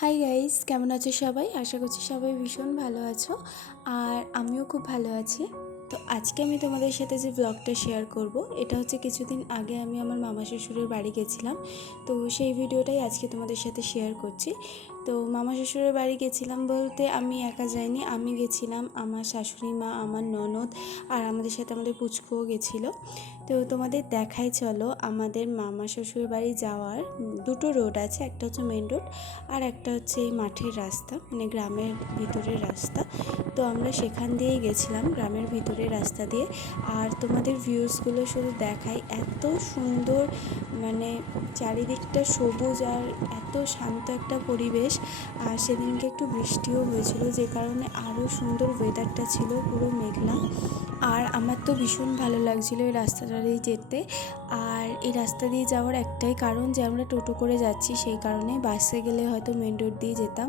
Hi guys, কেমন আছো সবাই? আশা করছি সবাই ভীষণ ভালো আছো। আর আমিও খুব ভালো আছি। তো আজকে আমি তোমাদের সাথে যে ব্লগটা শেয়ার করব, এটা হচ্ছে কিছুদিন আগে আমি আমার মামা শ্বশুরের বাড়ি গেছিলাম। তো সেই ভিডিওটাই আজকে তোমাদের সাথে শেয়ার করছি। তো মামা শ্বশুরের বাড়ি গেছিলাম বলতে আমি একা যাইনি, আমি গেছিলাম, আমার শাশুড়ি মা, আমার ননদ, আর আমাদের সাথে আমাদের পুচকুও গেছিলো। তো তোমাদের দেখাই, চলো। আমাদের মামা শ্বশুরের বাড়ি যাওয়ার দুটো রোড আছে, একটা হচ্ছে মেন রোড আর একটা হচ্ছে এই মাঠের রাস্তা, মানে গ্রামের ভিতরের রাস্তা। তো আমরা সেখান দিয়েই গেছিলাম, গ্রামের ভিতরের রাস্তা দিয়ে। আর তোমাদের ভিউজগুলো শুধু দেখাই, এত সুন্দর, মানে চারিদিকটা সবুজ আর এত শান্ত একটা পরিবেশ। আর সেদিনকে একটু বৃষ্টিও হয়েছিল, যে কারণে আরও সুন্দর ওয়েদারটা ছিল, পুরো মেঘলা। আর আমার তো ভীষণ ভালো লাগছিলো এই রাস্তাটা দিয়ে যেতে। আর এই রাস্তা দিয়ে যাওয়ার একটাই কারণ, যে আমরা টোটো করে যাচ্ছি, সেই কারণে। বাসে গেলে হয়তো মেন রোড দিয়ে যেতাম।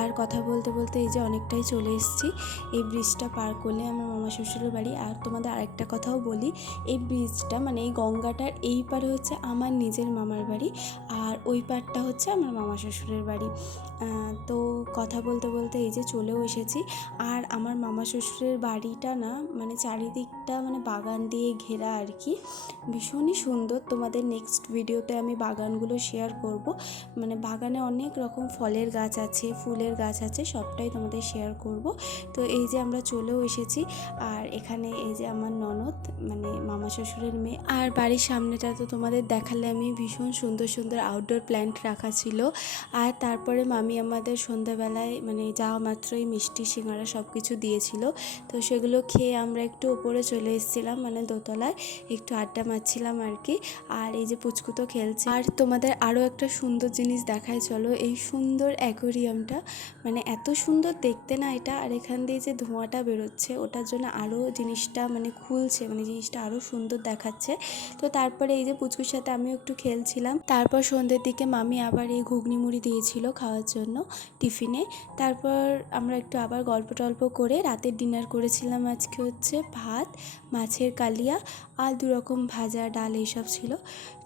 আর কথা বলতে বলতে এই যে অনেকটাই চলে এসেছি। এই ব্রিজটা পার করলে আমার মামা শ্বশুরের বাড়ি। আর তোমাদের আরেকটা কথাও বলি, এই ব্রিজটা, মানে এই গঙ্গাটার এই পারে হচ্ছে আমার নিজের মামার বাড়ি, আর ওই পারটা হচ্ছে আমার মামা শ্বশুরের বাড়ি। তো কথা বলতে বলতে এই যে চলেও এসেছি। আর আমার মামা শ্বশুরের বাড়িটা না, মানে চারিদিকটা মানে বাগান দিয়ে ঘেরা আর কি, ভীষণই সুন্দর। তোমাদের নেক্সট ভিডিওতে আমি বাগানগুলো শেয়ার করব। মানে বাগানে অনেক রকম ফলের গাছ আছে, ফুলের গাছ আছে, সবটাই তোমাদের শেয়ার করব। তো এই যে আমরা চলেও এসেছি। আর এখানে এই যে আমার ননদ, মানে মামা শ্বশুরের মেয়ে। আর বাড়ির সামনেটা তো তোমাদের দেখালে আমি, ভীষণ সুন্দর সুন্দর আউটডোর প্ল্যান্ট রাখা ছিল। আর তারপরে মামি আমাদের সন্ধ্যাবেলায়, মানে যাওয়া মাত্রই মিষ্টি সিঙ্গারা সব কিছু দিয়েছিল। তো সেগুলো খেয়ে আমরা একটু ওপরে চলে এসেছিলাম, মানে দোতলায় একটু আড্ডা মারছিলাম আর কি। আর এই যে পুচকু তো খেলছে। আর তোমাদের আরও একটা সুন্দর জিনিস দেখায়, চলো। এই সুন্দর অ্যাকোরিয়ামটা, মানে এত সুন্দর দেখতে না এটা। আর এখান দিয়ে যে ধোঁয়াটা বেরোচ্ছে, ওটার জন্য আরও জিনিসটা মানে খুলছে, মানে জিনিসটা আরও সুন্দর দেখাচ্ছে। তো তারপরে এই যে পুচকুর সাথে আমিও একটু খেলছিলাম। তারপর সন্ধ্যের দিকে মামি আবার এই ঘুগনি মুড়ি দিয়েছিল খাওয়ার জন্য টিফিনে। তারপর আমরা একটু আবার গল্প টল্প করে রাতের ডিনার করেছিলাম। আজকে হচ্ছে ভাত, মাছের কালিয়া, আর 2 রকম ভাজা, ডাল, এইসব ছিল।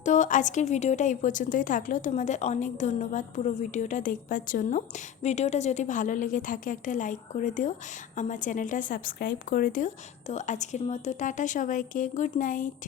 তো আজকের ভিডিওটা এই পর্যন্তই থাকলো। তোমাদের অনেক ধন্যবাদ পুরো ভিডিওটা দেখবার জন্য। ভিডিওটা যদি ভালো লেগে থাকে একটা লাইক করে দিও, আমার চ্যানেলটা সাবস্ক্রাইব করে দিও। তো আজকের মতো টাটা সবাইকে, গুড নাইট।